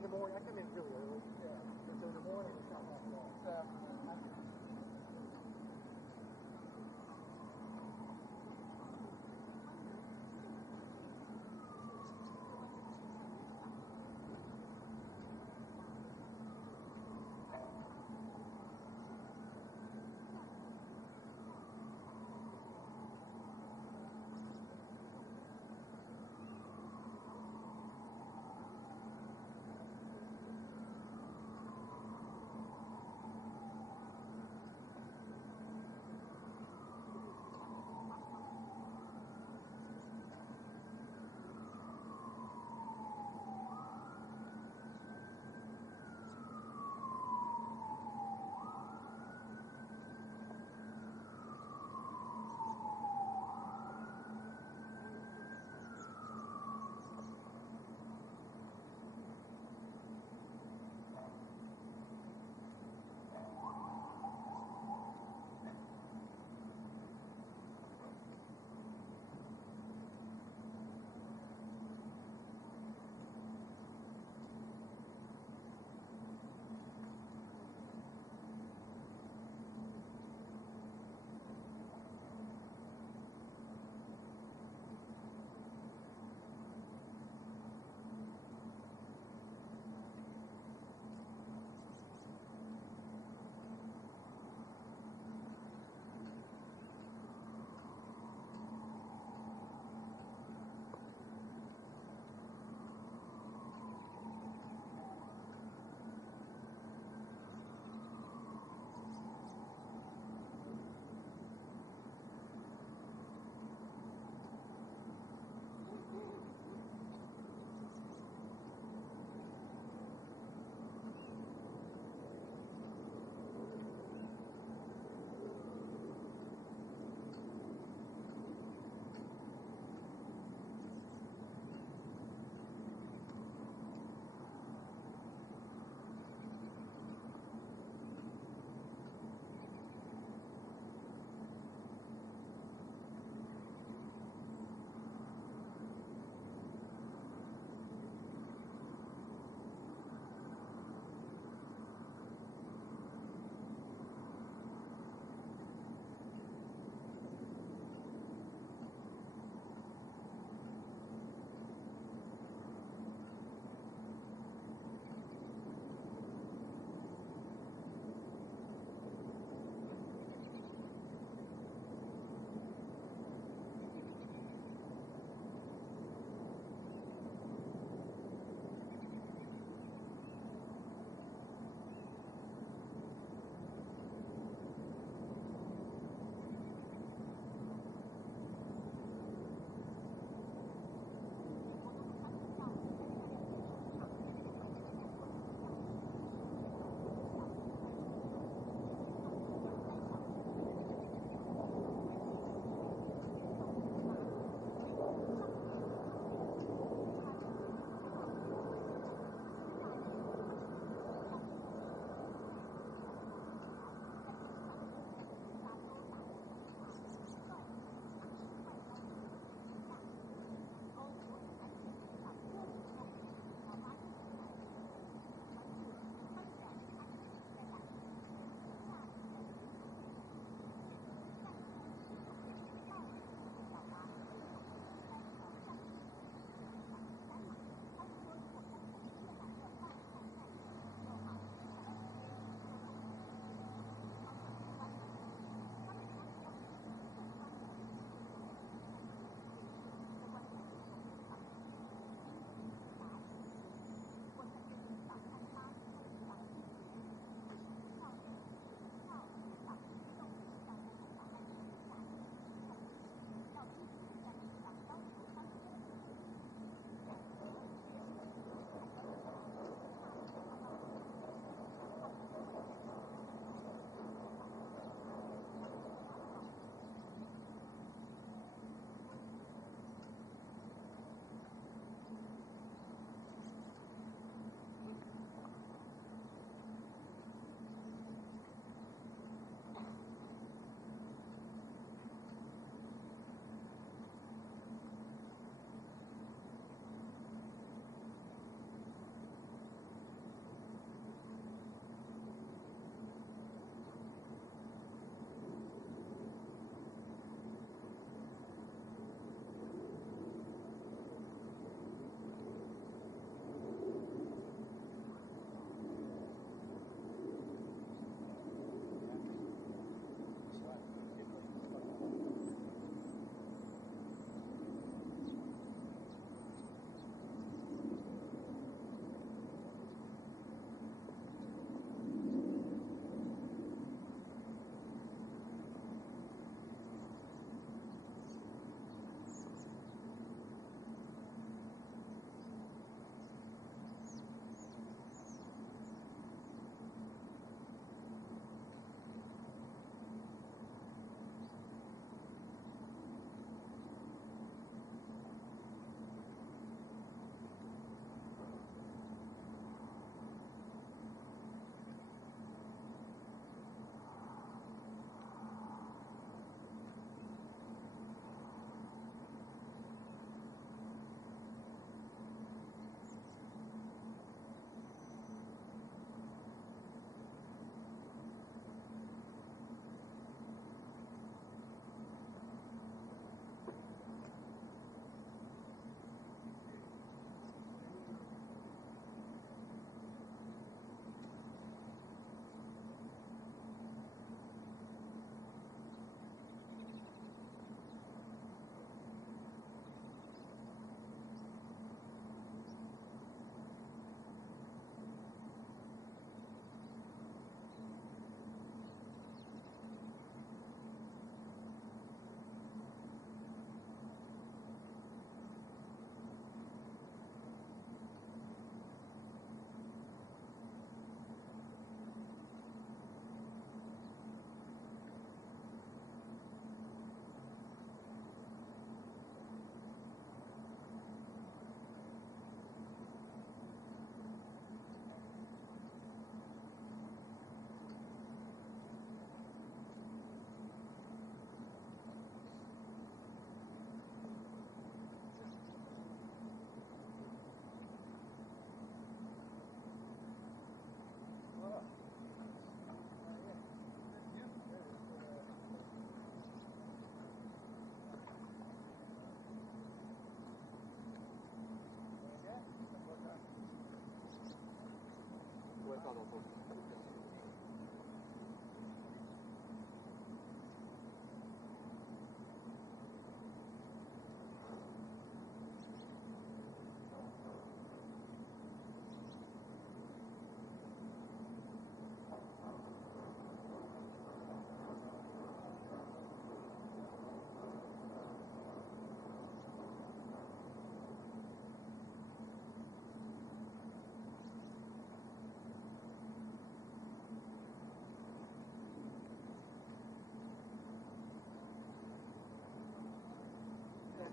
In the morning, I come in really early. Yeah. So in the morning, it's not that long.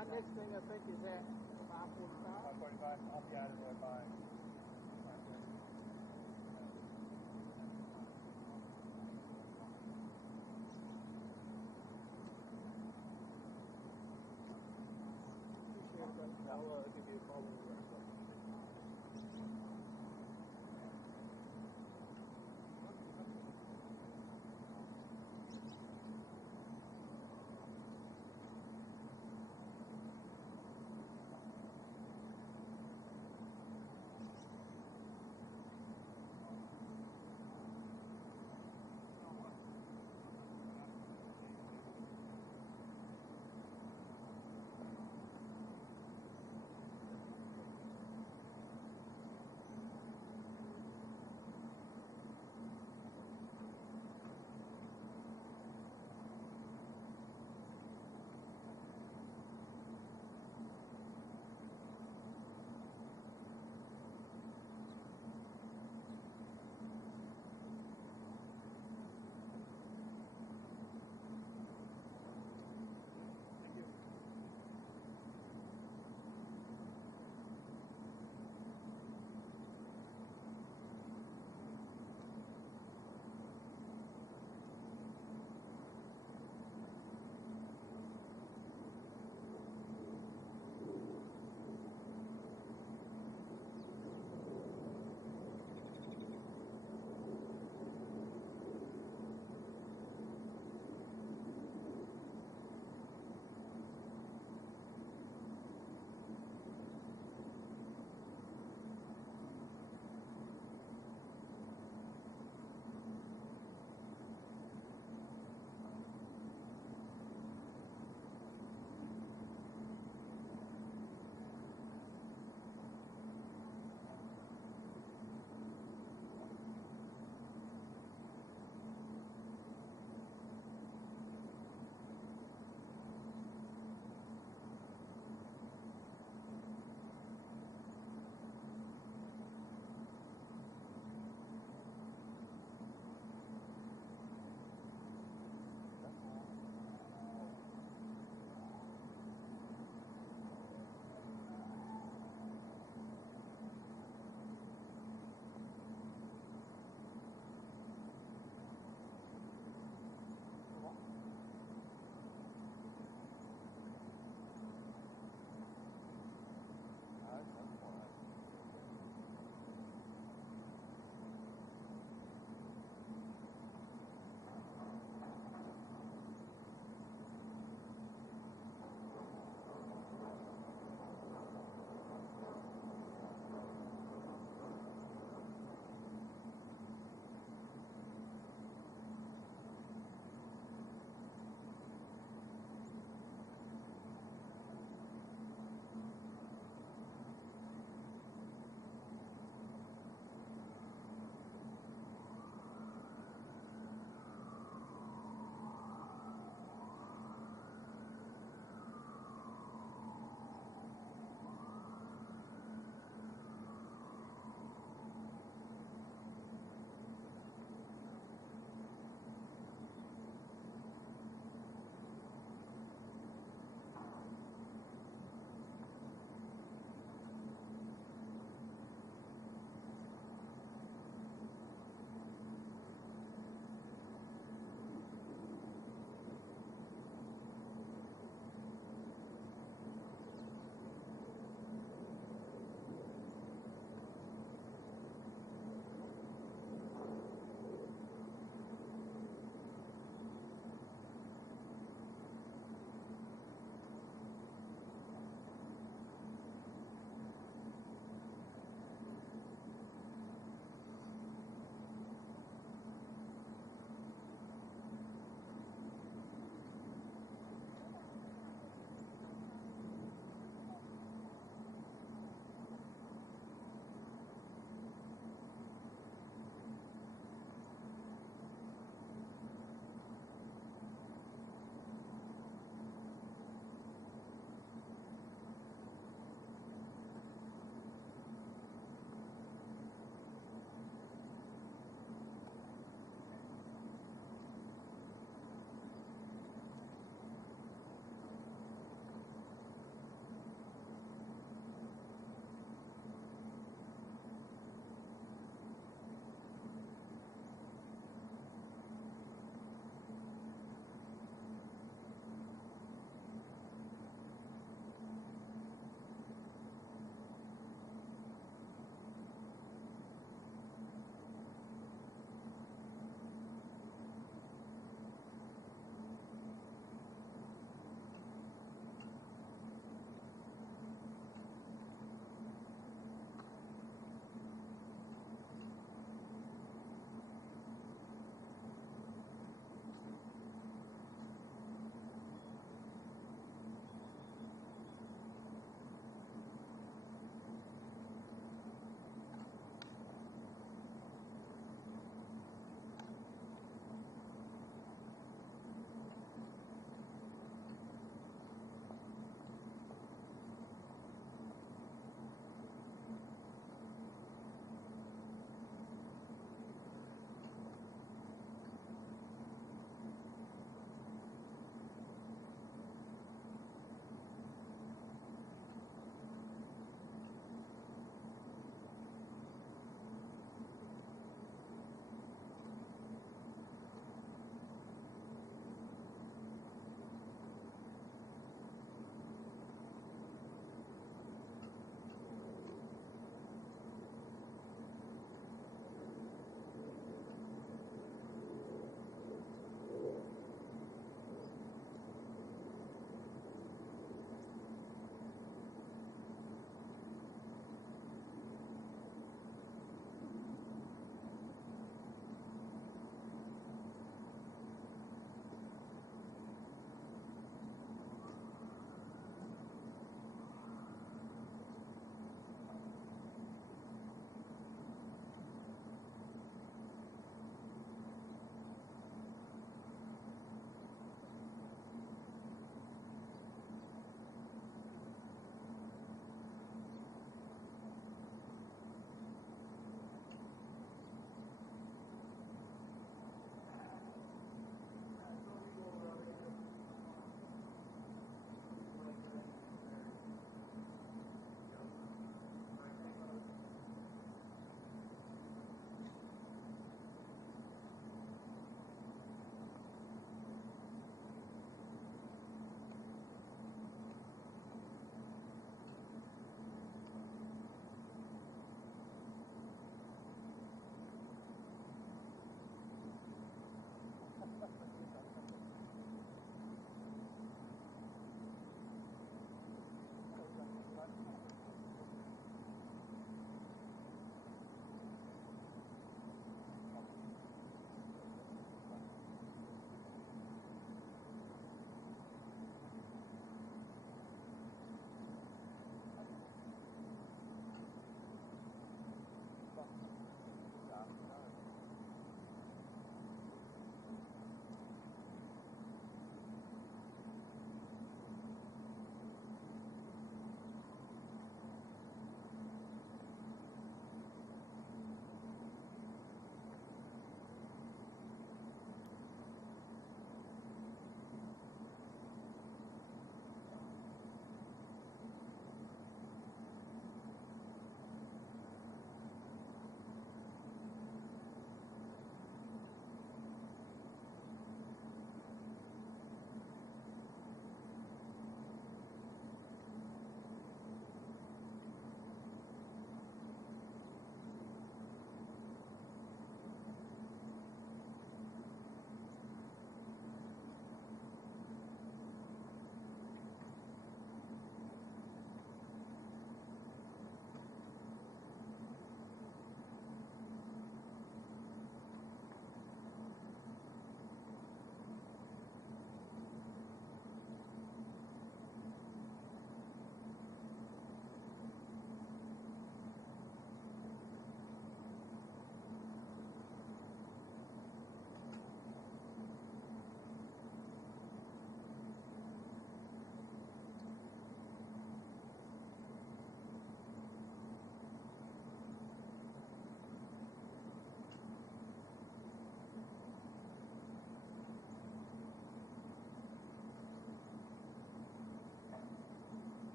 My next thing I think is at 5:45. 5:45. I'll be out of there by 5:30. I'll give you a call when we're ready.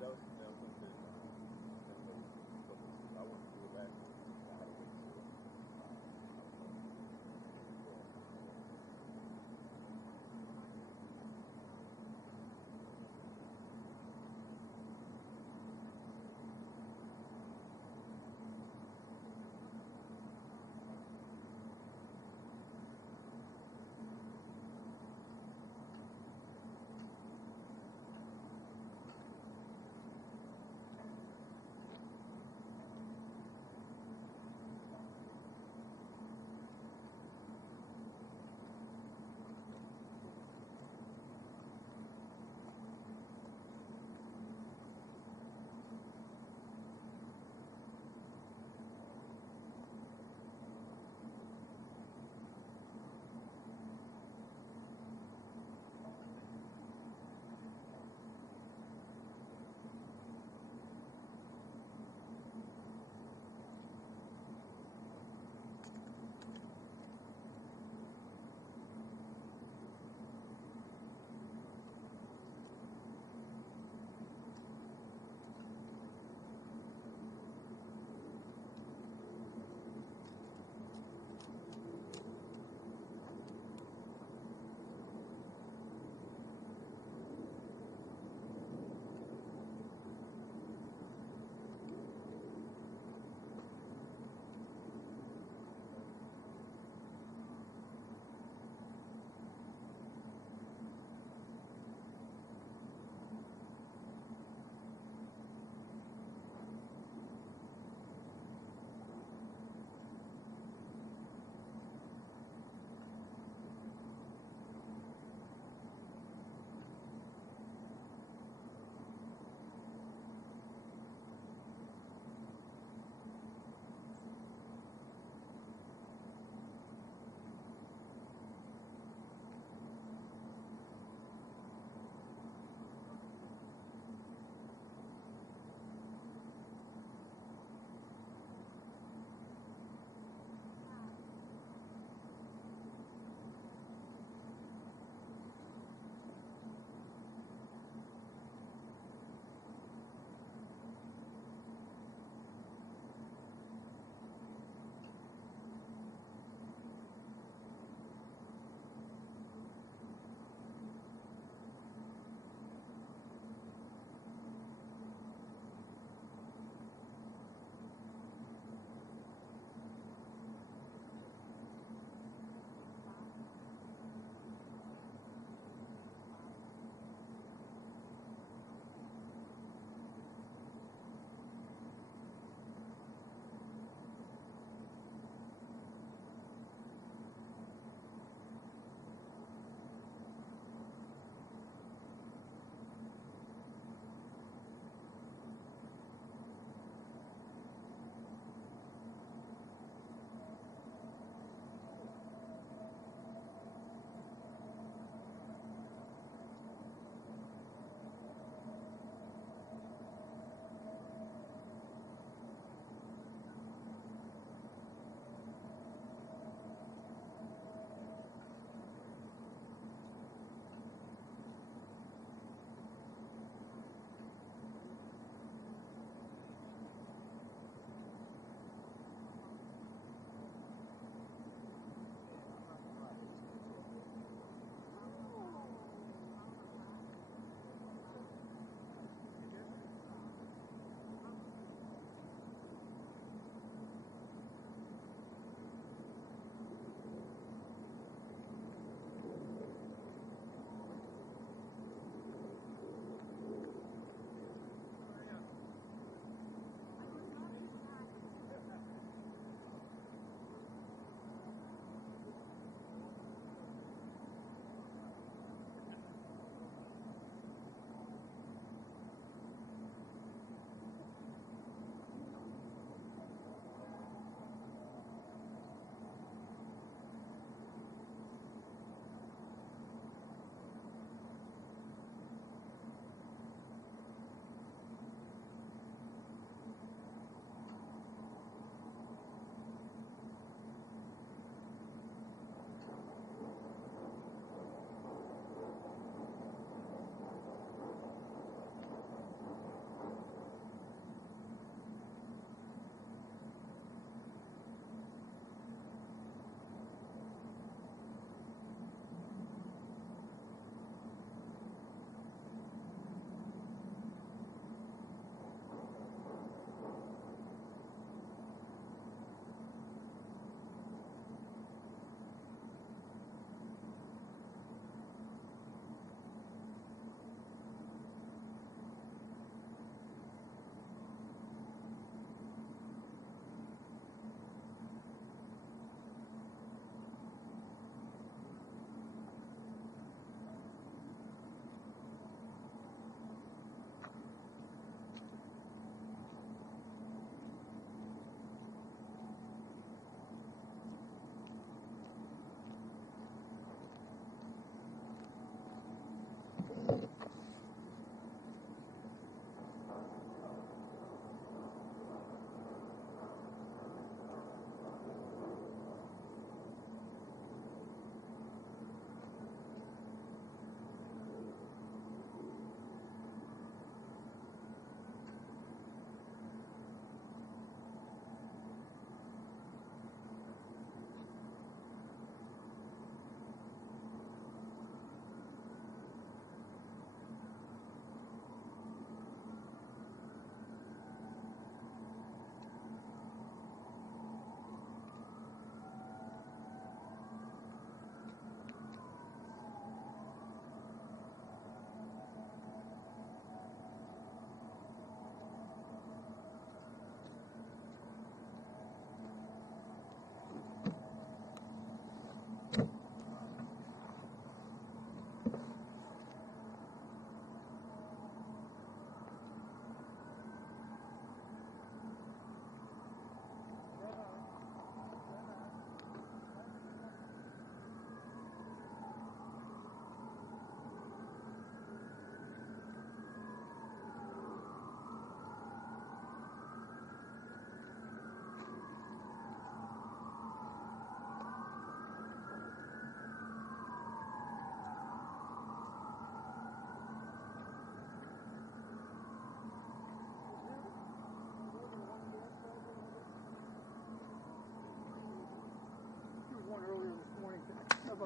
was something I wanted to do it last week. I had to wait till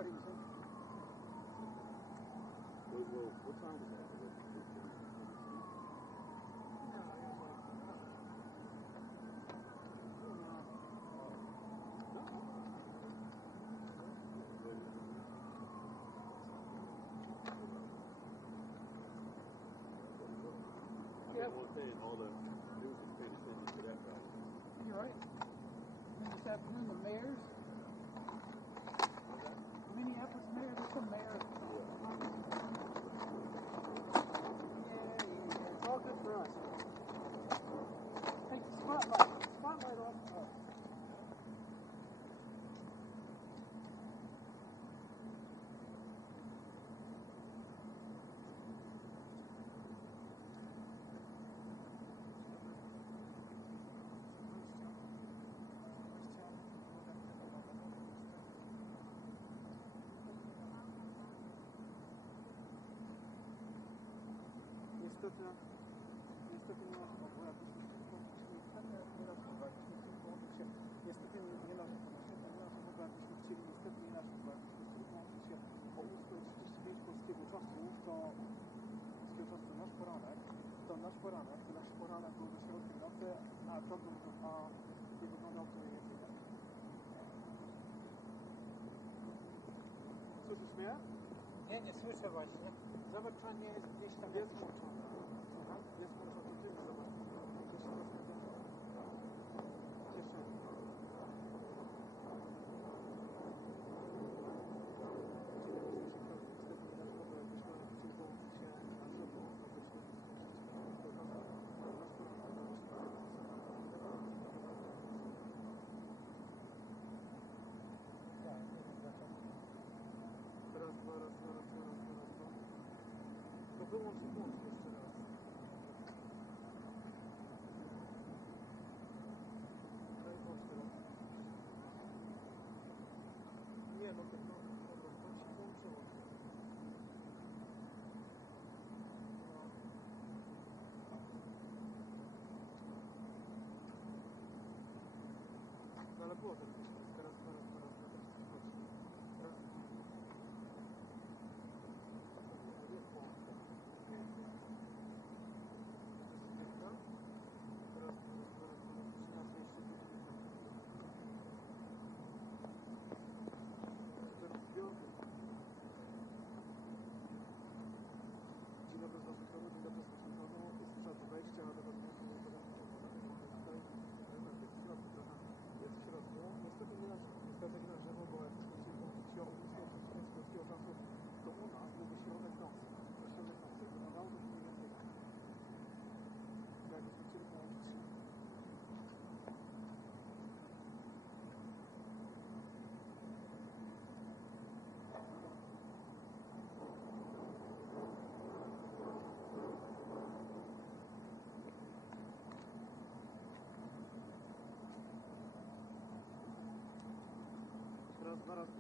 reason. Well, what time was that? Yep. One thing, all the news is paying attention to that guy. You're right. And this afternoon, the mayors, Minneapolis mayor, there's some mayor. Yeah. It's all good for us. Take the spotlight off. Oh. Niestety nie naszą obywatelską niestety nie naszą chcieli, niestety nie naszą chcieli połączyć się o 8:35 polskiego czasu, to nasz poranek był do środka nocy, a nie wyglądał to mniej więcej tak. Słyszysz mnie? Nie słyszę właśnie. Zobaczenie jest gdzieś tam jest włączone. Jest włączone, ty zobacz. Wyłącz jeszcze raz. Daj włącz teraz. Nie, no to się włączyło. No ale było tak. Teraz.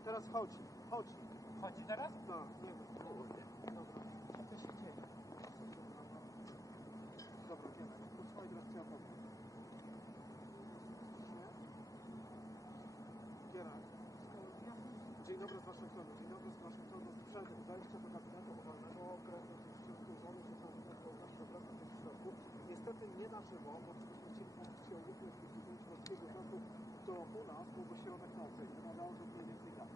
Teraz chodzi. Chodzi teraz? Tak, nie wiem. Dobra. Co to się dzieje? Dobra, wiemy. Posłuchaj teraz, co ja powiem. Gieraj. Dzień dobry z Waszyngtonu. Sprzętem wejścia do gabinetu owalnego okresu złożony z środków. Niestety nie na żywo, bo gdybyśmy chcieli pomóc się o 1:35 polskiego czasu, to u nas byłby środek nocy i wymagało, że mniej więcej tak.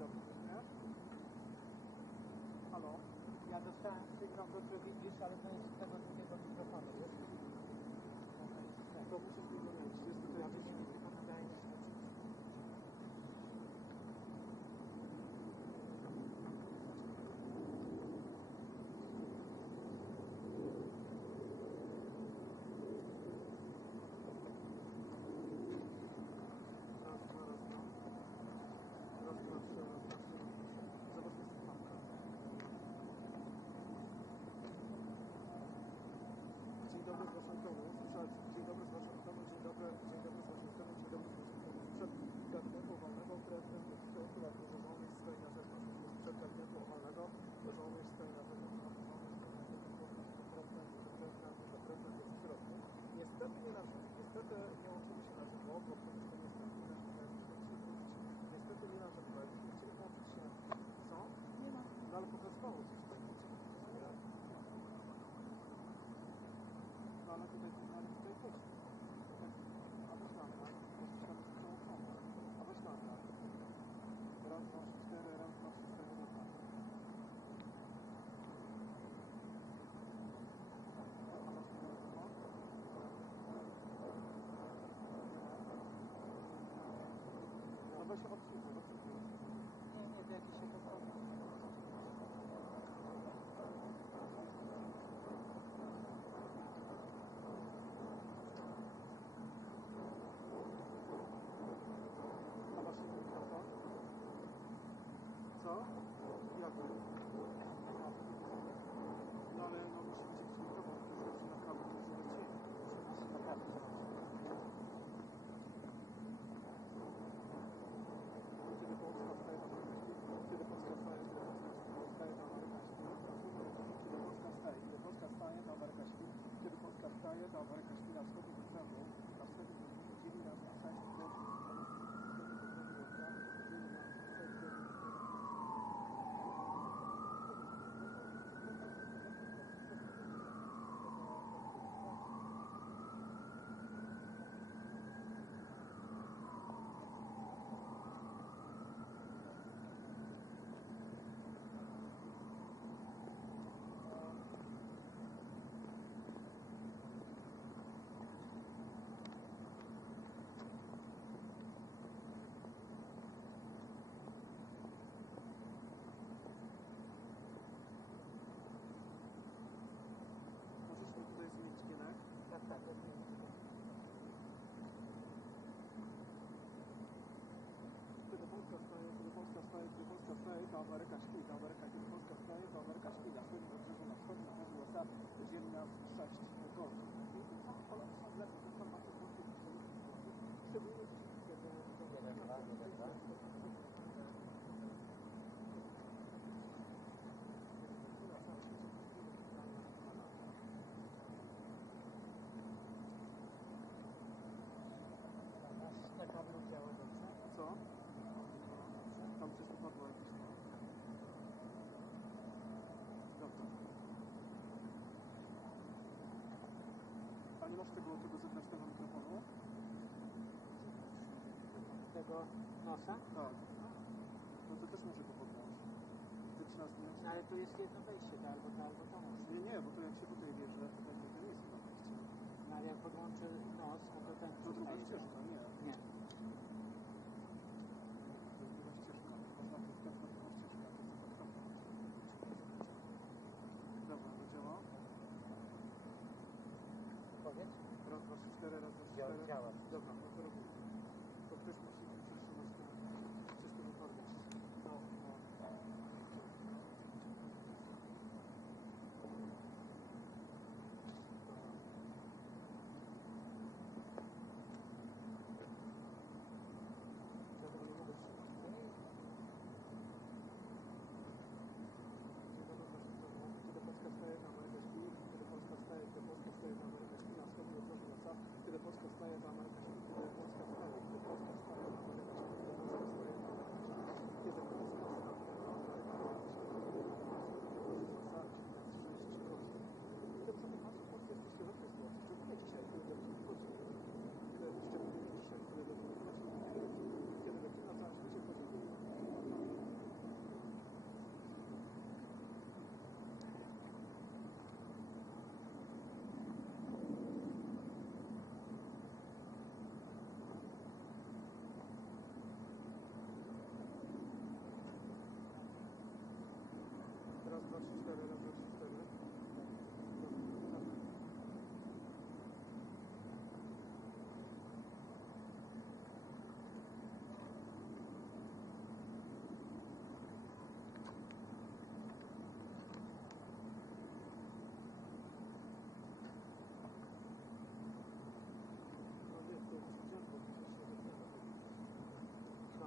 Dobrze, nie? Halo? Ja dostałem sygnał, to co widzisz, ale to jest z tego drugiego mikrofonu, wiesz? To musisz wyglądać. Jest tutaj ja widzę, nie wydaje mi się. Niestety nie łączymy się na żywo, bo niestety nie na żywo pokazane tutaj chodzi. A weź lambda, bo coś tam jest przełączone. A weź lambda. Raz, dwa, trzy, cztery, raz, dwa, trzy, cztery, dobra. A masz tego rozumą? No weź się odczytuj. Nie, to jakieś się poprawi. A masz inny mikrofon? Co? Jak to? No ale no musi być jakiś mikrofon, który się naprawdę dużo wycieni. Naprawdę. Kiedy Polska staje na amerykańskim, kiedy Polska staje na amerykańskim, kiedy Polska staje na amerykańskim, kiedy Polska staje na amerykańskim na wschodzie do kręgu, na wschodzie do dzieli nas na 6 godzin. Możesz mi tutaj zmienić kierunek? Tak, Kiedy Polska staje, to Ameryka śpi, to Ameryka, kiedy Polska staje, to Ameryka śpi, na wschodzie wybrzeżu, na wschodnim wybrzeżu USA, dzieli nas 6 godzin. I to sam Polacy są lepiej, to sam macie włączyć, szczególnie kiedy na kablu działa dobrze. co? Tam coś upadło jakieś. Dobra. A nie masz tego zewnętrznego mikrofonu? Tego nosa? Tak. No to też może go podłączyć. Wytrzasnąć. No ale tu jest jedno wejście, to albo to może. Nie, bo to jak się tutaj bierze, to nie jest chyba wejście. No ale jak podłączy nos, no to ten To druga przestaje ścieżka, nie. Nie. Druga ścieżka. Można wstępna druga ścieżka. To jest taka kropka. Dobra, to działa. Powiedz? Raz, dwa, trzy, cztery, raz, dwa, trzy, Działa, cztery. działa. Dobra, no to robimy. To ktoś musi przetrzymać to. Wszystko nie podnieść. No. Dobra, nie mogę trzymać. Kiedy Polska staje na Amerykę śpi, kiedy Polska staje na Amerykę śpi, na wschodzie wybrzeżu USA, kiedy Polska staje na Amerykę śpi, kiedy Polska staje na Amerykę śpi, kiedy Polska staje na Amerykę śpi, kiedy Polska staje na Amerykę śpi, kiedy sobie patrzę, w Polsce jesteście lepsze sytuacje, szczególnie dzisiaj, kiedy lecimy godzin, szczególnie dzisiaj, kiedy lecimy na całym świecie chodzi. Raz, dwa, trzy, cztery, raz, dwa, trzy, cztery. No nie, to jest drzewko, przecież się wytniemy. No.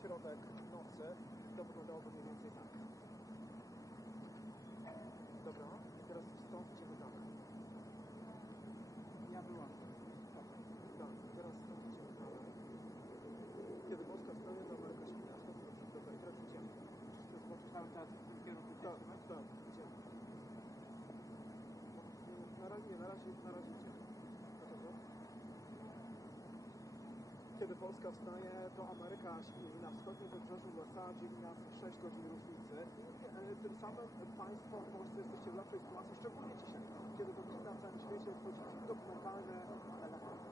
środek nocy, to wyglądałoby mniej więcej tak. Dobra, i teraz stąd idziemy dalej. Ja wyłączę. Tak, teraz stąd idziemy dalej. Kiedy Polska stanie, to Ameryka śpi, a stąd dobra, i teraz idziemy. Cały czas w tym kierunku Tak, trzymać? tak, idziemy. Na razie idziemy. Gotowe? Kiedy Polska wstaje, to Ameryka śpi. Na wschodnim wybrzeżu USA dzieli nas 6 godzin różnicy. I tym samym Państwo w Polsce jesteście w lepszej sytuacji, szczególnie dzisiaj, kiedy to na całym świecie wchodzą dokumentalne elementy.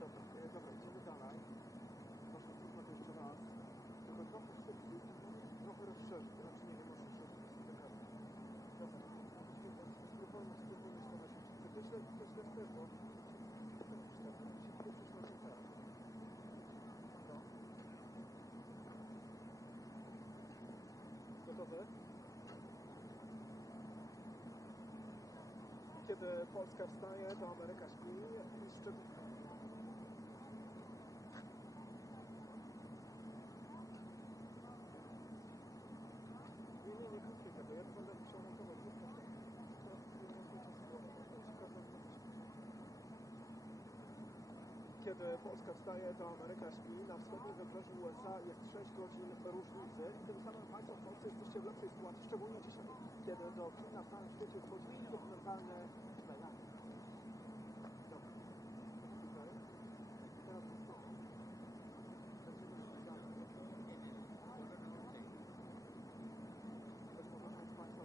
Dobra, idziemy dalej. Można to jeszcze raz. Tylko trochę szybciej, trochę rozszerzyć. Znaczy nie wiem, może szybciej. Dobra. Spróbujmy to robić. To źle, bo... Gotowe? Kiedy Polska wstaje, to Ameryka śpi i szczególnie... Nie krótkie tego, ja to będę musiał montować. Kiedy Polska wstaje, to Ameryka śpi. Na wschodnim wybrzeżu USA jest 6 godzin różnicy. I tym samym Państwo w Polsce jesteście w lepszej sytuacji, szczególnie dzisiaj, kiedy do kin na całym świecie wchodzi dokumentalne relacje. Dobra. Tutaj. Teraz to są. Będziemy szli dalej. Być może część z Państwa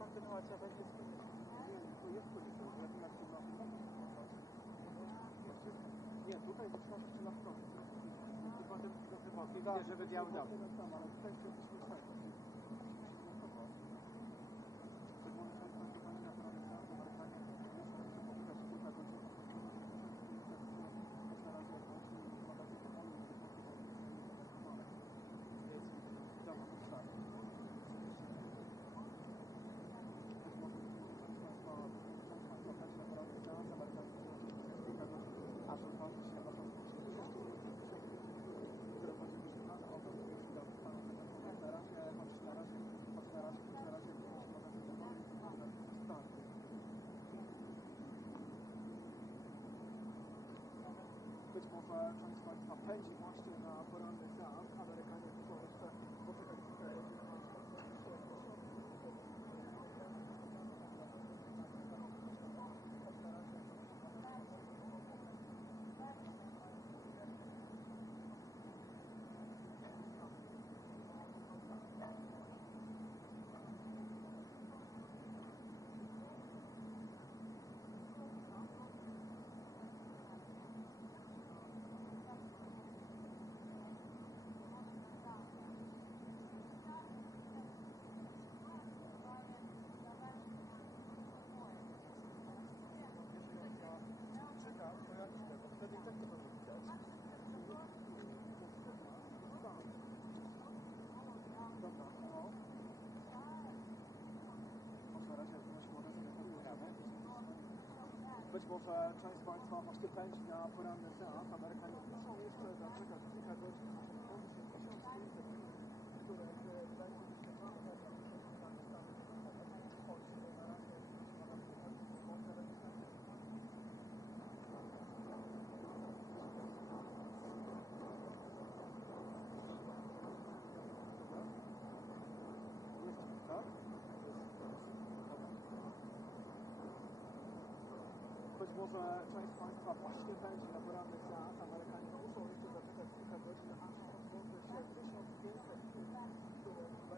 kontynuacja będzie z tym. To jest konieczne, że jak się na nie, tutaj wytrzymasz jeszcze na wprost. I potem do wyboru. Widzę, żeby biał dał. Ale tutaj się coś nie staje. Być może część z Państwa pędzi właśnie na poranny seans. Amerykanie muszą jeszcze poczekać tutaj. Być może część z Państwa właśnie pędzi na poranny seans. Amerykanie muszą jeszcze zaczekać kilka godzin na samochody 1500, które wydaje mi się, że mamy na Być może część z Państwa właśnie pędzi na poranny seans. Amerykanie muszą jeszcze zaczekać kilka godzin, aż rozwiąże się 1500, które będzie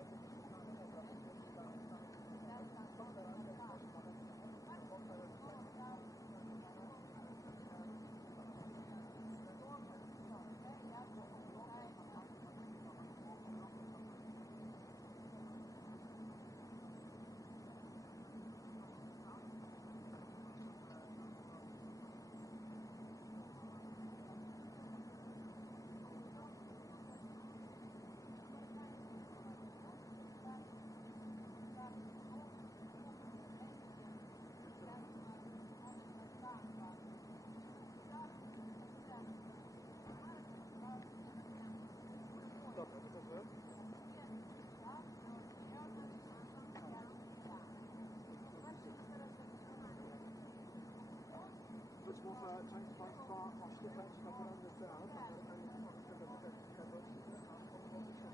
Być może część z Państwa właśnie pędzi na poranny seans. Amerykanie muszą jeszcze zaczekać kilka godzin, aż rozwiąże się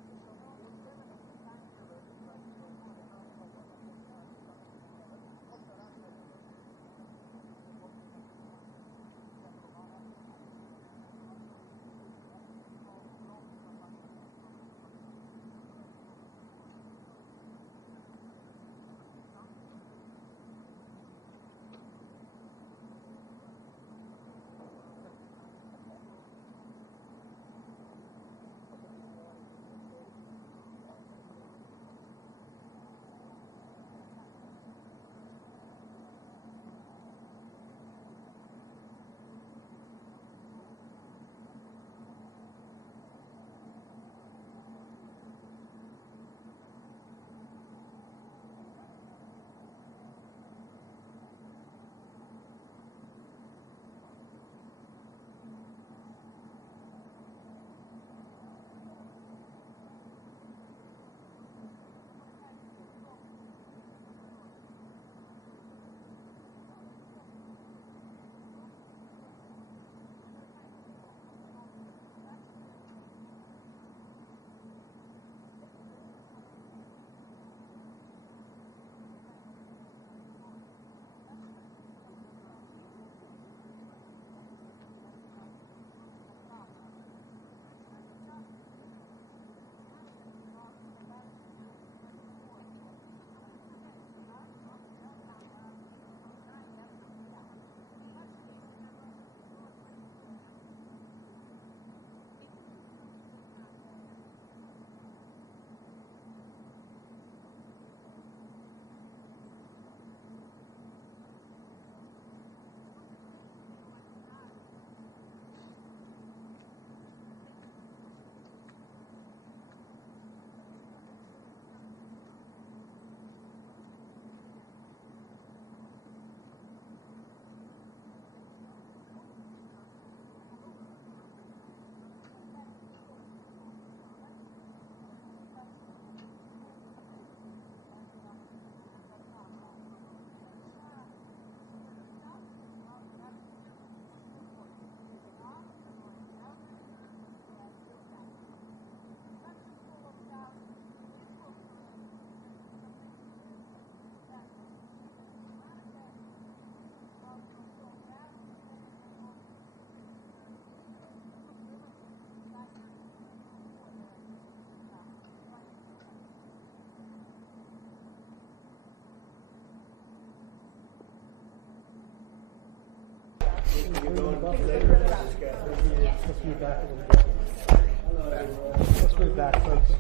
Let's move back a little bit. Let's move back, folks.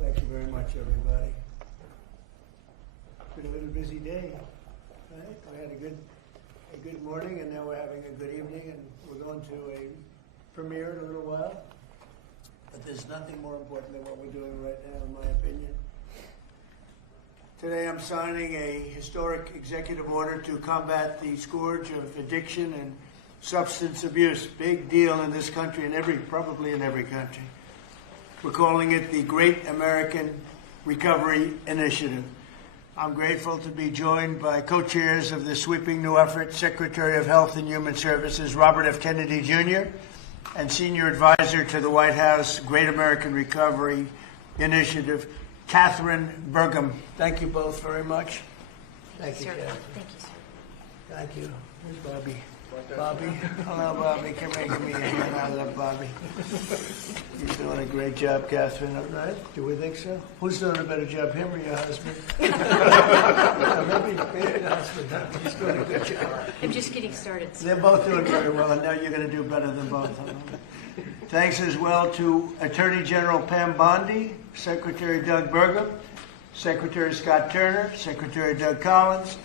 Thank you very much, everybody. Been a little busy day. Right, we had a good morning, and now we're having a good evening, and we're going to a premiere in a little while. But there's nothing more important than what we're doing right now, in my opinion. Today I'm signing a historic executive order to combat the scourge of addiction and substance abuse. Big deal in this country and probably in every country. We're calling it the Great American Recovery Initiative. I'm grateful to be joined by co-chairs of this sweeping new effort, Secretary of Health and Human Services Robert F. Kennedy Jr. and Senior Advisor to the White House Great American Recovery Initiative, Catherine Burgum. Thank you both very much. Thank you, Catherine. Thank you, sir. Thank you. Where's Bobby? Bobby? Hello, Bobby. Come here, give me a hand. I love Bobby. You're doing a great job, Catherine. All right? Do we think so? Who's doing a better job, him or your husband? Maybe your husband. He's doing a good job. I'm just getting started, sir. They're both doing very well, and now you're going to do better than both of them. Thanks as well to Attorney General Pam Bondi, Secretary Doug Burgum, Secretary Scott Turner, Secretary Doug Collins,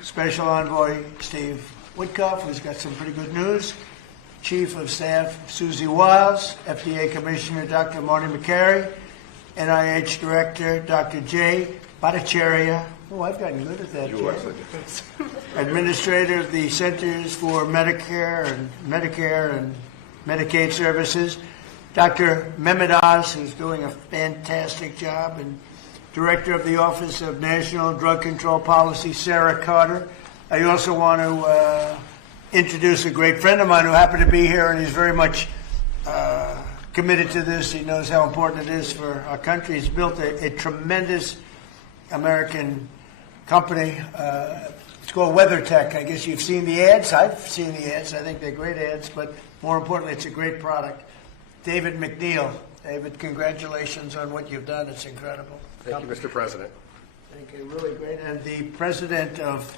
Special Envoy Steve Witkoff, who's got some pretty good news, Chief of Staff Susie Wiles, FDA Commissioner Dr. Marty McCary, NIH Director Dr. Jay Bhattacharya. Oh, I've gotten good at that. You are. Administrator of the Centers for Medicare and Medicaid Services, Dr. Mehmet Oz, who's doing a fantastic job, and Director of the Office of National Drug Control Policy, Sarah Carter. I also want to introduce a great friend of mine who happened to be here, and he's very much committed to this. He knows how important it is for our country. He's built a tremendous American company. It's called WeatherTech. I guess you've seen the ads. I've seen the ads. I think they're great ads, but more importantly, it's a great product. David McNeil. David, congratulations on what you've done. It's incredible. Thank you, Mr. President. Thank you. Really great. And the president of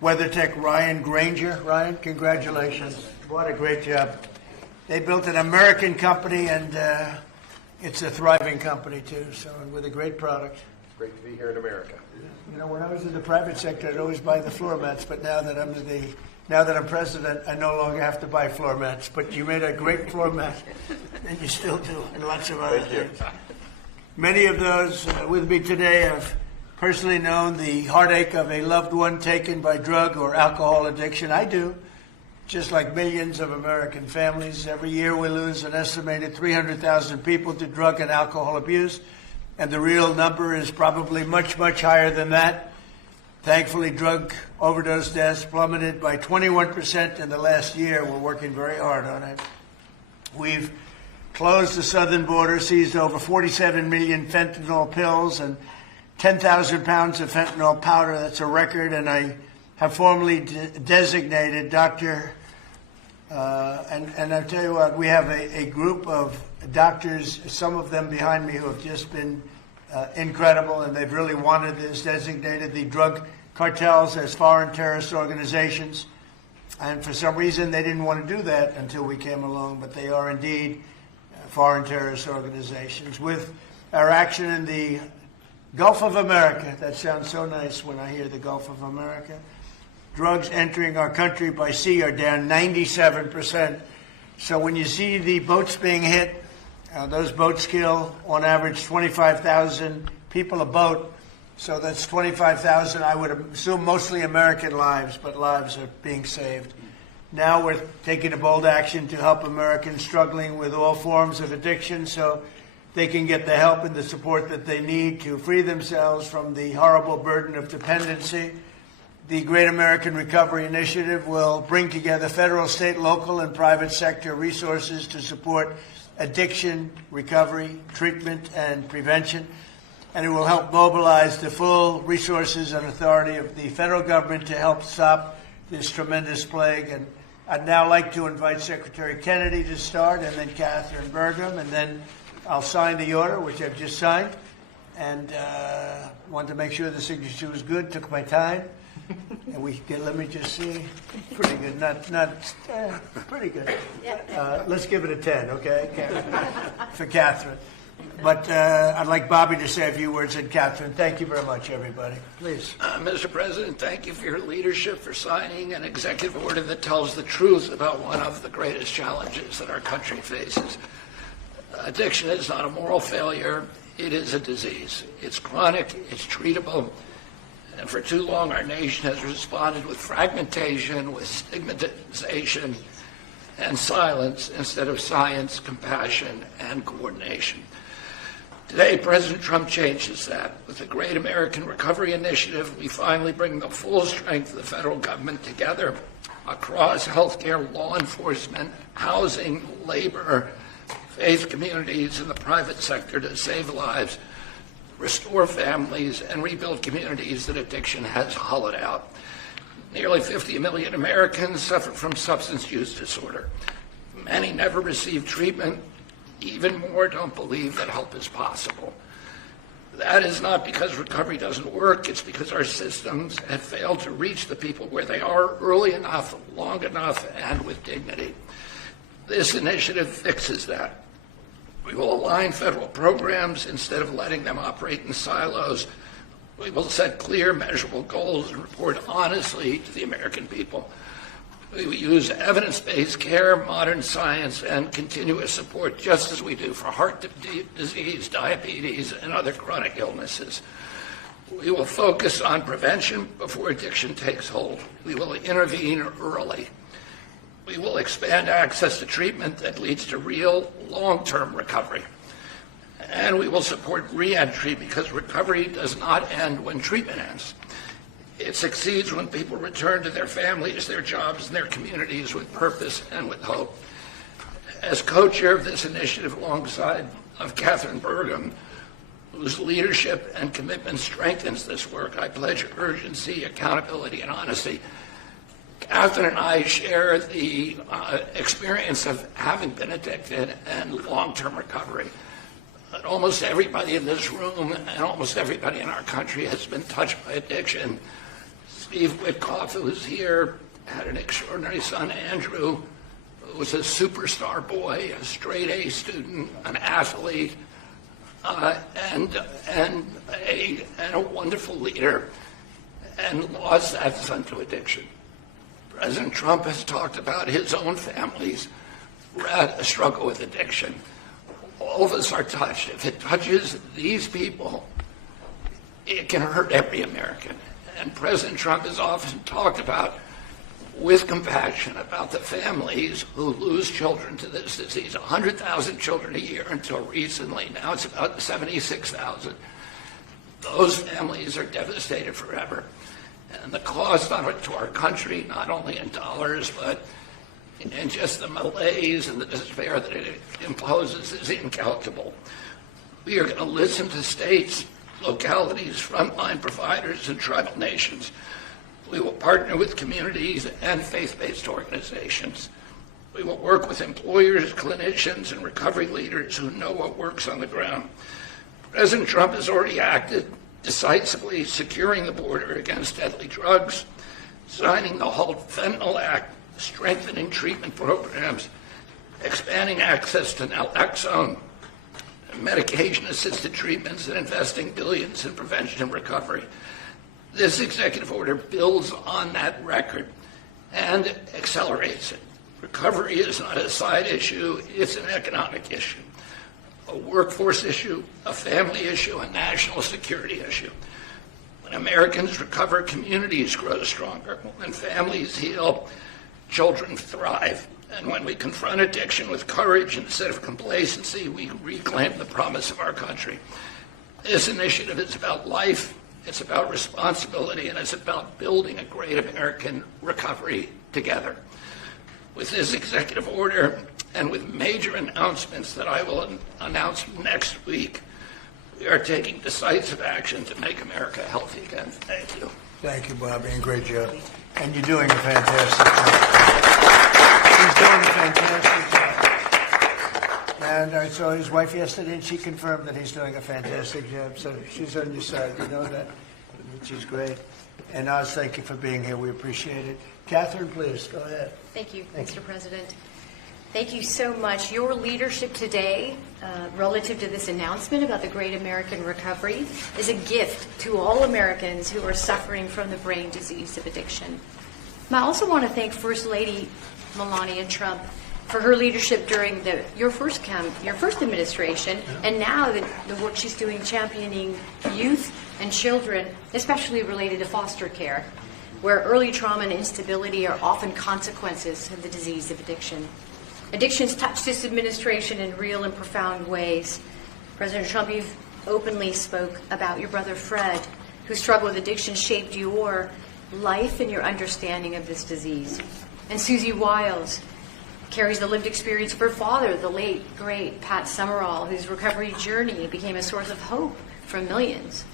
WeatherTech, Ryan Granger. Ryan, congratulations. What a great job. They built an American company, and it's a thriving company, too, so with a great product. Great to be here in America. You know, when I was in the private sector, I'd always buy the floor mats, but now that I'm president, I no longer have to buy floor mats. But you made a great floor mat, and you still do, and lots of other things. Many of those with me today have personally known the heartache of a loved one taken by drug or alcohol addiction. I do, just like millions of American families. Every year we lose an estimated 300,000 people to drug and alcohol abuse, and the real number is probably much, much higher than that. Thankfully, drug overdose deaths plummeted by 21% in the last year. We're working very hard on it. We've closed the southern border, seized over 47 million fentanyl pills and 10,000 pounds of fentanyl powder. That's a record, and I have formally designated Dr. And I'll tell you what, we have a group of doctors, some of them behind me, who have just been incredible, and they've really wanted this, designated the drug cartels as foreign terrorist organizations. And for some reason, they didn't want to do that until we came along, but they are indeed foreign terrorist organizations. With our action in the Gulf of America, that sounds so nice when I hear the Gulf of America, drugs entering our country by sea are down 97%. So when you see the boats being hit, those boats kill, on average, 25,000 people a boat. So that's 25,000, I would assume, mostly American lives, but lives are being saved. Now we're taking a bold action to help Americans struggling with all forms of addiction so they can get the help and the support that they need to free themselves from the horrible burden of dependency. The Great American Recovery Initiative will bring together federal, state, local, and private sector resources to support addiction, recovery, treatment, and prevention. And it will help mobilize the full resources and authority of the federal government to help stop this tremendous plague. And I'd now like to invite Secretary Kennedy to start, and then Catherine Burgum, and then I'll sign the order, which I've just signed, and wanted to make sure the signature was good. Took my time, and we get. Let me just see. Pretty good. Pretty good. Let's give it a 10, okay? For Catherine. But I'd like Bobby to say a few words, and Catherine. Thank you very much, everybody. Please. Mr. President, thank you for your leadership, for signing an executive order that tells the truth about one of the greatest challenges that our country faces. Addiction is not a moral failure. It is a disease. It's chronic. It's treatable. And for too long, our nation has responded with fragmentation, with stigmatization, and silence instead of science, compassion, and coordination. Today, President Trump changes that. With the Great American Recovery Initiative, we finally bring the full strength of the federal government together across healthcare, law enforcement, housing, labor, faith communities, and the private sector to save lives, restore families, and rebuild communities that addiction has hollowed out. Nearly 50 million Americans suffer from substance use disorder. Many never receive treatment. Even more don't believe that help is possible. That is not because recovery doesn't work. It's because our systems have failed to reach the people where they are early enough, long enough, and with dignity. This initiative fixes that. We will align federal programs instead of letting them operate in silos. We will set clear, measurable goals and report honestly to the American people. We will use evidence-based care, modern science, and continuous support, just as we do for heart disease, diabetes, and other chronic illnesses. We will focus on prevention before addiction takes hold. We will intervene early. We will expand access to treatment that leads to real, long-term recovery. And we will support reentry because recovery does not end when treatment ends. It succeeds when people return to their families, their jobs, and their communities with purpose and with hope. As co-chair of this initiative alongside of Catherine Burgum, whose leadership and commitment strengthens this work, I pledge urgency, accountability, and honesty. Catherine and I share the experience of having been addicted and long-term recovery. Almost everybody in this room and almost everybody in our country has been touched by addiction. Steve Witkoff, who's here, had an extraordinary son, Andrew, who was a superstar boy, a straight A student, an athlete, and a wonderful leader, and lost that son to addiction. President Trump has talked about his own families who had a struggle with addiction. All of us are touched. If it touches these people, it can hurt every American. And President Trump has often talked about, with compassion, about the families who lose children to this disease. 100,000 children a year until recently. Now it's about 76,000. Those families are devastated forever. And the cost on it to our country, not only in dollars, but and just the malaise and the despair that it imposes is incalculable. We are going to listen to states, localities, frontline providers, and tribal nations. We will partner with communities and faith-based organizations. We will work with employers, clinicians, and recovery leaders who know what works on the ground. President Trump has already acted decisively, securing the border against deadly drugs, signing the HALT Fentanyl Act, strengthening treatment programs, expanding access to naloxone, medication-assisted treatments, and investing billions in prevention and recovery. This executive order builds on that record and accelerates it. Recovery is not a side issue, it's an economic issue, a workforce issue, a family issue, a national security issue. When Americans recover, communities grow stronger. When families heal, children thrive. And when we confront addiction with courage instead of complacency, we reclaim the promise of our country. This initiative is about life, it's about responsibility, and it's about building a great American recovery together. With this executive order and with major announcements that I will announce next week, we are taking decisive action to make America healthy again. Thank you. Thank you, Bobby, and great job. And you're doing a fantastic job. He's doing a fantastic job. And I saw his wife yesterday, and she confirmed that he's doing a fantastic job. So she's on your side, you know that? Which is great. And Oz, thank you for being here. We appreciate it. Catherine, please, go ahead. Thank you, Mr. President. Thank you so much. Your leadership today, relative to this announcement about the Great American Recovery, is a gift to all Americans who are suffering from the brain disease of addiction. And I also want to thank First Lady Melania Trump for her leadership during your first administration, and now the work she's doing championing youth and children, especially related to foster care, where early trauma and instability are often consequences of the disease of addiction. Addictions touch this administration in real and profound ways. President Trump, you've openly spoke about your brother Fred, whose struggle with addiction shaped your life and your understanding of this disease. And Susie Wiles carries the lived experience of her father, the late, great Pat Summerall, whose recovery journey became a source of hope for millions.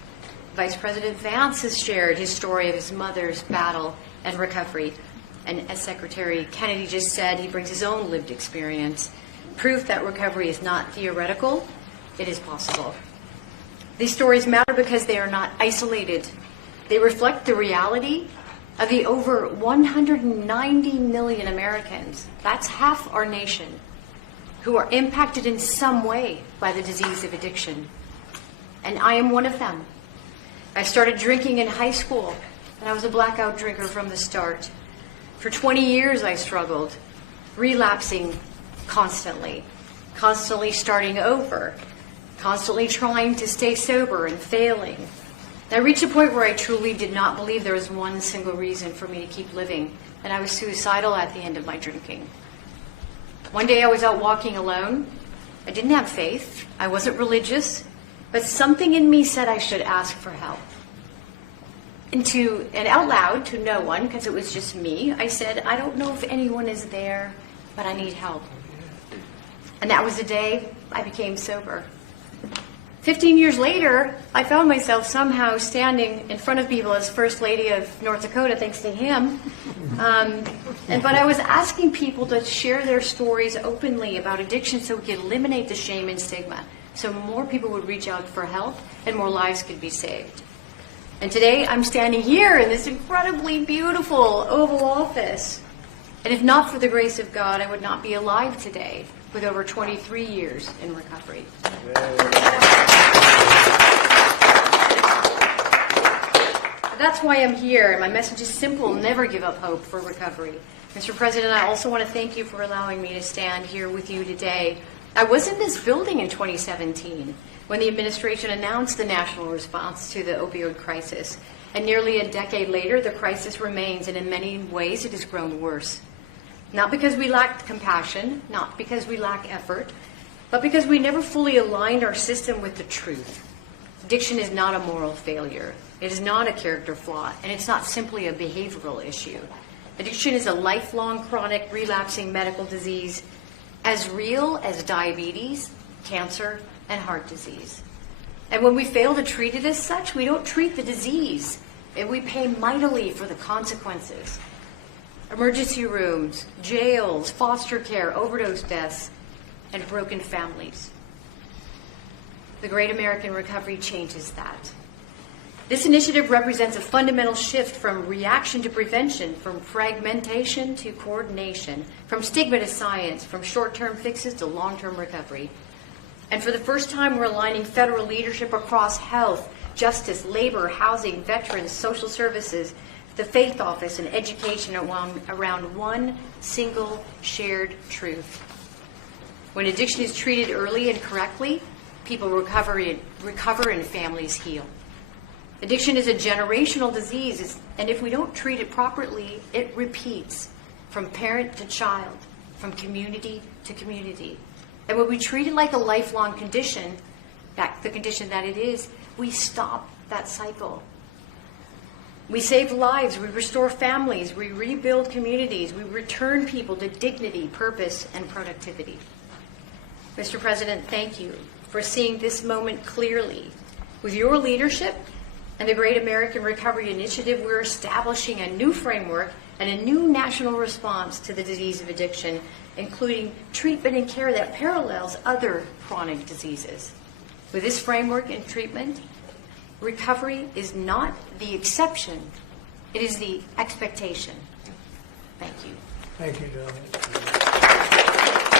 Vice President Vance has shared his story of his mother's battle and recovery. And as Secretary Kennedy just said, he brings his own lived experience, proof that recovery is not theoretical, it is possible. These stories matter because they are not isolated. They reflect the reality of the over 190 million Americans, that's half our nation, who are impacted in some way by the disease of addiction. And I am one of them. I started drinking in high school, and I was a blackout drinker from the start. For 20 years I struggled, relapsing constantly starting over, constantly trying to stay sober and failing. I reached a point where I truly did not believe there was one single reason for me to keep living, and I was suicidal at the end of my drinking. One day I was out walking alone. I didn't have faith. I wasn't religious, but something in me said I should ask for help. And out loud to no one, because it was just me, I said, I don't know if anyone is there, but I need help. And that was the day I became sober. 15 years later, I found myself somehow standing in front of people as First Lady of North Dakota, thanks to him. But I was asking people to share their stories openly about addiction so we could eliminate the shame and stigma, so more people would reach out for help and more lives could be saved. And today I'm standing here in this incredibly beautiful Oval Office. And if not for the grace of God, I would not be alive today with over 23 years in recovery. That's why I'm here, and my message is simple: never give up hope for recovery. Mr. President, I also want to thank you for allowing me to stand here with you today. I was in this building in 2017 when the administration announced the national response to the opioid crisis. And nearly a decade later, the crisis remains, and in many ways it has grown worse. Not because we lacked compassion, not because we lack effort, but because we never fully aligned our system with the truth. Addiction is not a moral failure. It is not a character flaw, and it's not simply a behavioral issue. Addiction is a lifelong, chronic, relapsing medical disease, as real as diabetes, cancer, and heart disease. And when we fail to treat it as such, we don't treat the disease, and we pay mightily for the consequences. Emergency rooms, jails, foster care, overdose deaths, and broken families. The Great American Recovery changes that. This initiative represents a fundamental shift from reaction to prevention, from fragmentation to coordination, from stigma to science, from short-term fixes to long-term recovery. And for the first time, we're aligning federal leadership across health, justice, labor, housing, veterans, social services, the faith office, and education around one single shared truth. When addiction is treated early and correctly, people recover and families heal. Addiction is a generational disease, and if we don't treat it properly, it repeats from parent to child, from community to community. And when we treat it like a lifelong condition, the condition that it is, we stop that cycle. We save lives, we restore families, we rebuild communities, we return people to dignity, purpose, and productivity. Mr. President, thank you for seeing this moment clearly. With your leadership and the Great American Recovery Initiative, we're establishing a new framework and a new national response to the disease of addiction, including treatment and care that parallels other chronic diseases. With this framework and treatment, recovery is not the exception, it is the expectation. Thank you. Thank you, Darlene.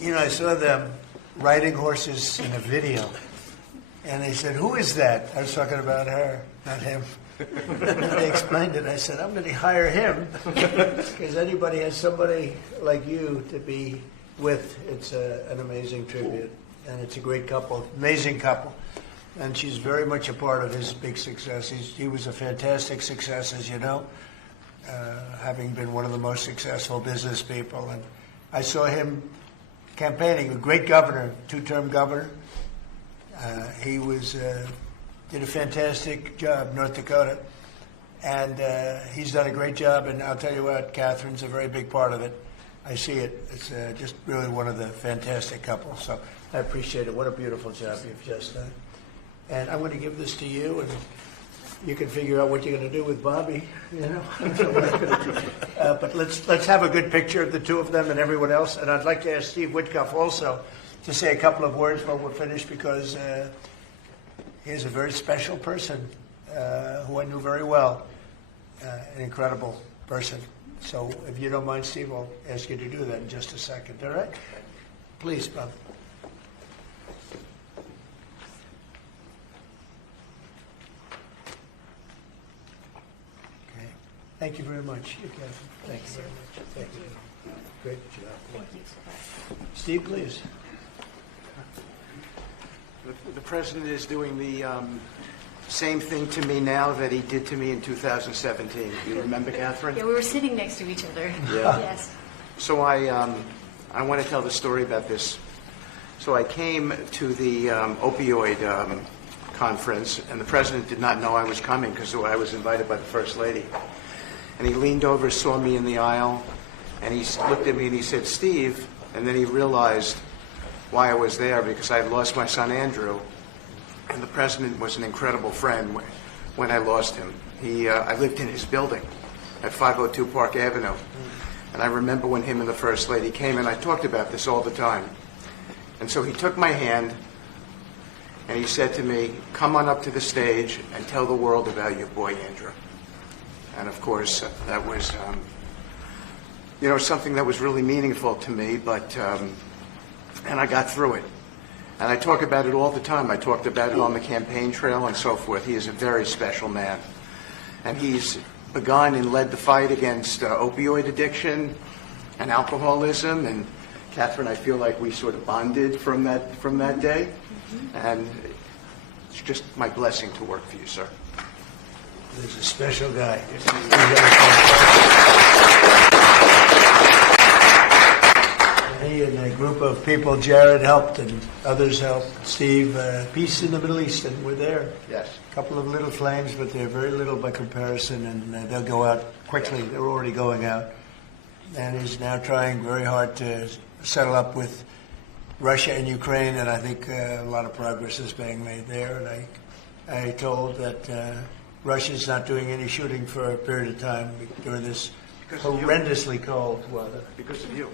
You know, I saw them riding horses in a video, and they said, "Who is that?" I was talking about her, not him. And they explained it. I said, "I'm going to hire him because anybody has somebody like you to be with. It's an amazing tribute, and it's a great couple, amazing couple." And she's very much a part of his big success. He was a fantastic success, as you know, having been one of the most successful business people. And I saw him campaigning, a great governor, two-term governor. He did a fantastic job, North Dakota. And he's done a great job. And I'll tell you what, Catherine's a very big part of it. I see it. It's just really one of the fantastic couples. So I appreciate it. What a beautiful job you've just done. And I'm going to give this to you, and you can figure out what you're going to do with Bobby, you know. But let's have a good picture of the two of them and everyone else. And I'd like to ask Steve Whitcuff also to say a couple of words while we're finished, because he's a very special person who I knew very well, an incredible person. So if you don't mind, Steve, I'll ask you to do that in just a second, all right? Please, Bob. Thank you very much, Catherine. Thank you very much. Thank you. Great job. Thank you. Steve, please. The president is doing the same thing to me now that he did to me in 2017. Do you remember, Catherine? Yeah, we were sitting next to each other. Yeah. Yes. So I want to tell the story about this. So I came to the opioid conference, and the president did not know I was coming because I was invited by the First Lady. And he leaned over, saw me in the aisle, and he looked at me and he said, "Steve," and then he realized why I was there, because I had lost my son Andrew, and the president was an incredible friend when I lost him. I lived in his building at 502 Park Avenue, and I remember when him and the First Lady came, and I talked about this all the time. And so he took my hand, and he said to me, "Come on up to the stage and tell the world about your boy Andrew." And of course, that was, something that was really meaningful to me, but, and I got through it. And I talk about it all the time. I talked about it on the campaign trail and so forth. He is a very special man. And he's begun and led the fight against opioid addiction and alcoholism. And Catherine, I feel like we sort of bonded from that day. And it's just my blessing to work for you, sir. He's a special guy. He and a group of people, Jared helped and others helped. Steve, peace in the Middle East, and we're there. Yes. A couple of little flames, but they're very little by comparison, and they'll go out quickly. They're already going out. And he's now trying very hard to settle up with Russia and Ukraine, and I think a lot of progress is being made there. And I told that Russia's not doing any shooting for a period of time during this horrendously cold weather. Because of you.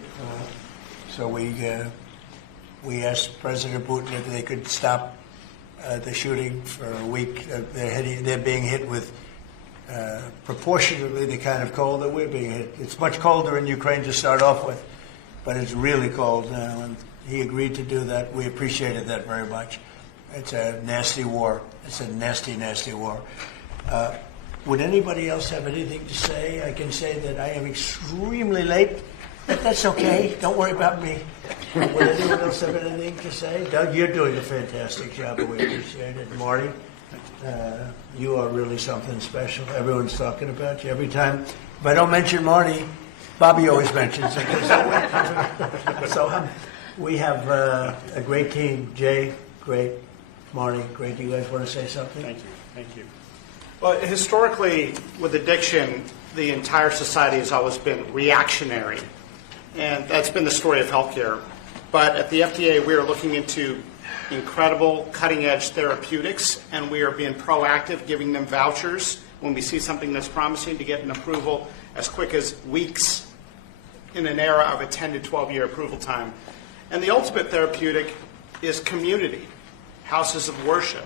So we asked President Putin if they could stop the shooting for a week. They're being hit with proportionately the kind of cold that we're being hit. It's much colder in Ukraine to start off with, but it's really cold now, and he agreed to do that. We appreciated that very much. It's a nasty war. It's a nasty, nasty war. Would anybody else have anything to say? I can say that I am extremely late, but that's okay. Don't worry about me. Would anyone else have anything to say? Doug, you're doing a fantastic job, and we appreciate it. Marty, you are really something special. Everyone's talking about you. Every time, if I don't mention Marty, Bobby always mentions it. So we have a great team. Jay, great. Marty, great. Do you guys want to say something? Thank you. Thank you. Well, historically, with addiction, the entire society has always been reactionary, and that's been the story of healthcare. But at the FDA, we are looking into incredible cutting-edge therapeutics, and we are being proactive, giving them vouchers when we see something that's promising to get an approval as quick as weeks in an era of a 10 to 12-year approval time. And the ultimate therapeutic is community, houses of worship,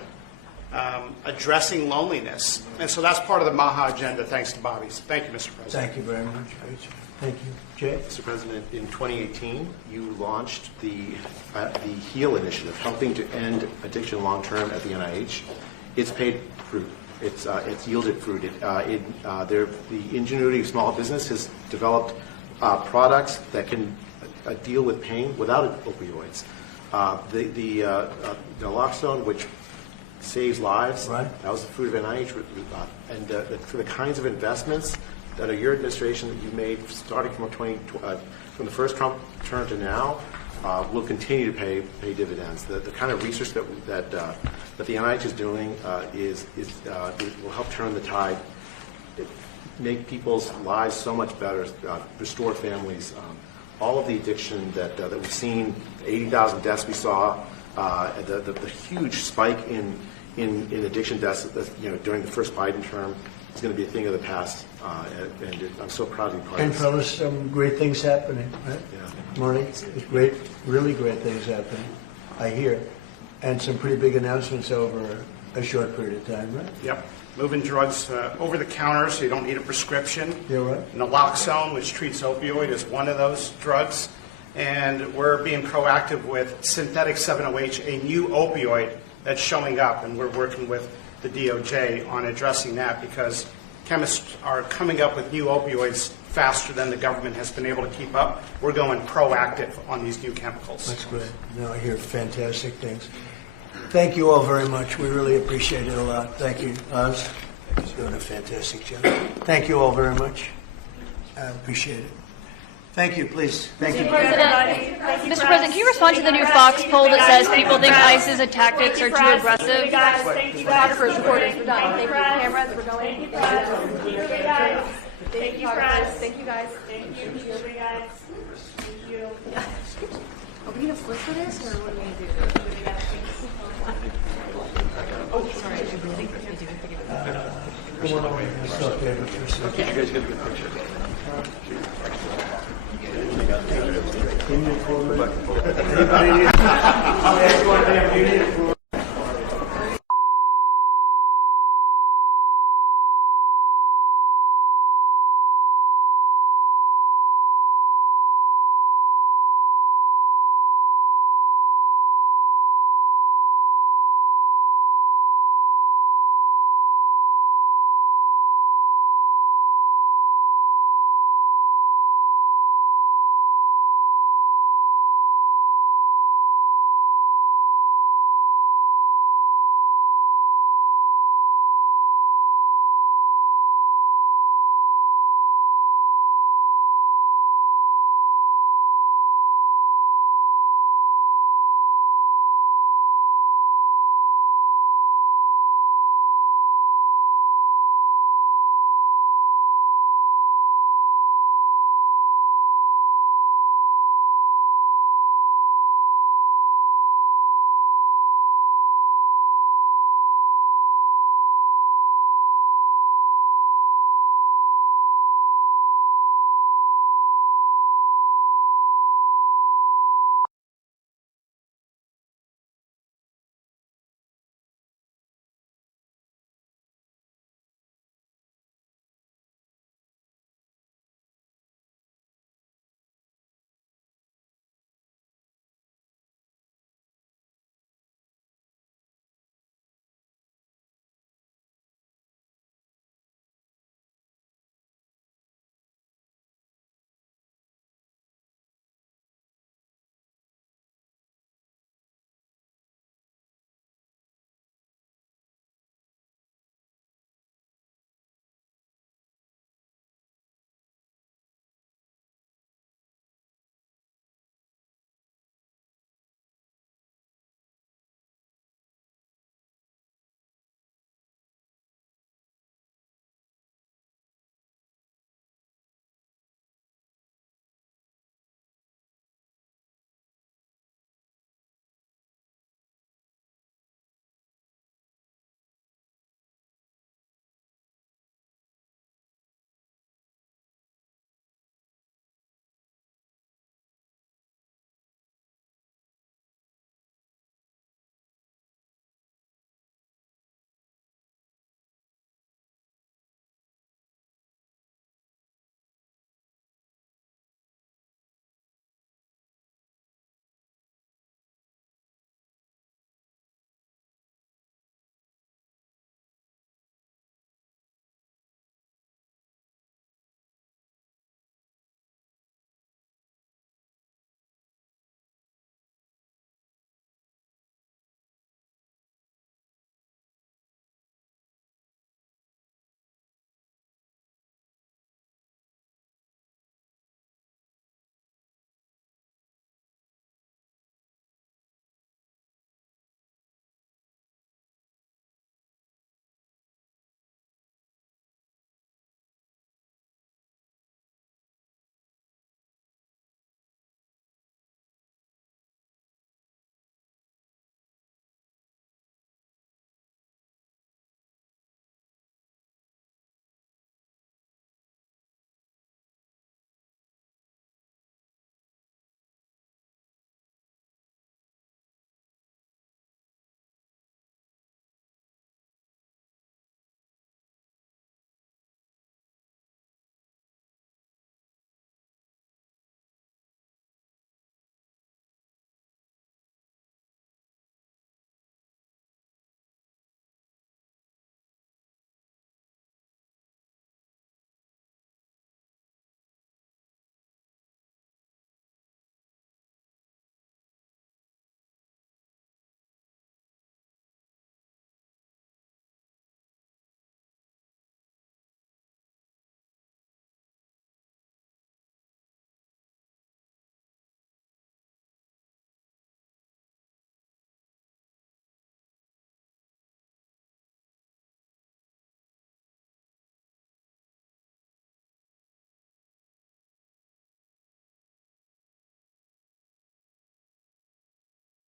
addressing loneliness. And so that's part of the MAHA agenda, thanks to Bobby's. Thank you, Mr. President. Thank you very much. Great job. Thank you. Jay? Mr. President, in 2018, you launched the HEAL initiative, helping to end addiction long-term at the NIH. It's paid fruit. It's yielded fruit. The ingenuity of small business has developed products that can deal with pain without opioids. The naloxone, which saves lives, Right. that was the fruit of NIH. And for the kinds of investments that are your administration that you made, starting from the first Trump term to now, will continue to pay dividends. The kind of research that the NIH is doing will help turn the tide, make people's lives so much better, restore families. All of the addiction that we've seen, 80,000 deaths we saw, the huge spike in addiction deaths during the first Biden term is going to be a thing of the past, and I'm so proud to be part And of this. fellas, some great things happening, right? Yeah. Marty, there's great, really great things happening, I hear. And some pretty big announcements over a short period of time, right? Yep. Moving drugs over the counter so you don't need a prescription. Yeah, right. Naloxone, which treats opioid, is one of those drugs. And we're being proactive with synthetic 7-OH, a new opioid that's showing up. And we're working with the DOJ on addressing that because chemists are coming up with new opioids faster than the government has been able to keep up. We're going proactive on these new chemicals. That's great. No, I hear fantastic things. Thank you all very much. We really appreciate it a lot. Thank you, Oz. You're doing a fantastic job. Thank you all very much. I appreciate it. Thank you, please. Thank you. Mr. President, can you respond to the new Fox poll that says people think ICE's tactics are too aggressive? Photographers, reporters, we're done. Thank you, cameras, we're going. Thank you, press. Thank you, guys. Thank you, guys. Thank you. Are we going to flip for this, or what are we going to do? Oh, sorry. I think we do. Come on over. Let's talk to you for a second. You guys get a good picture. Anybody need?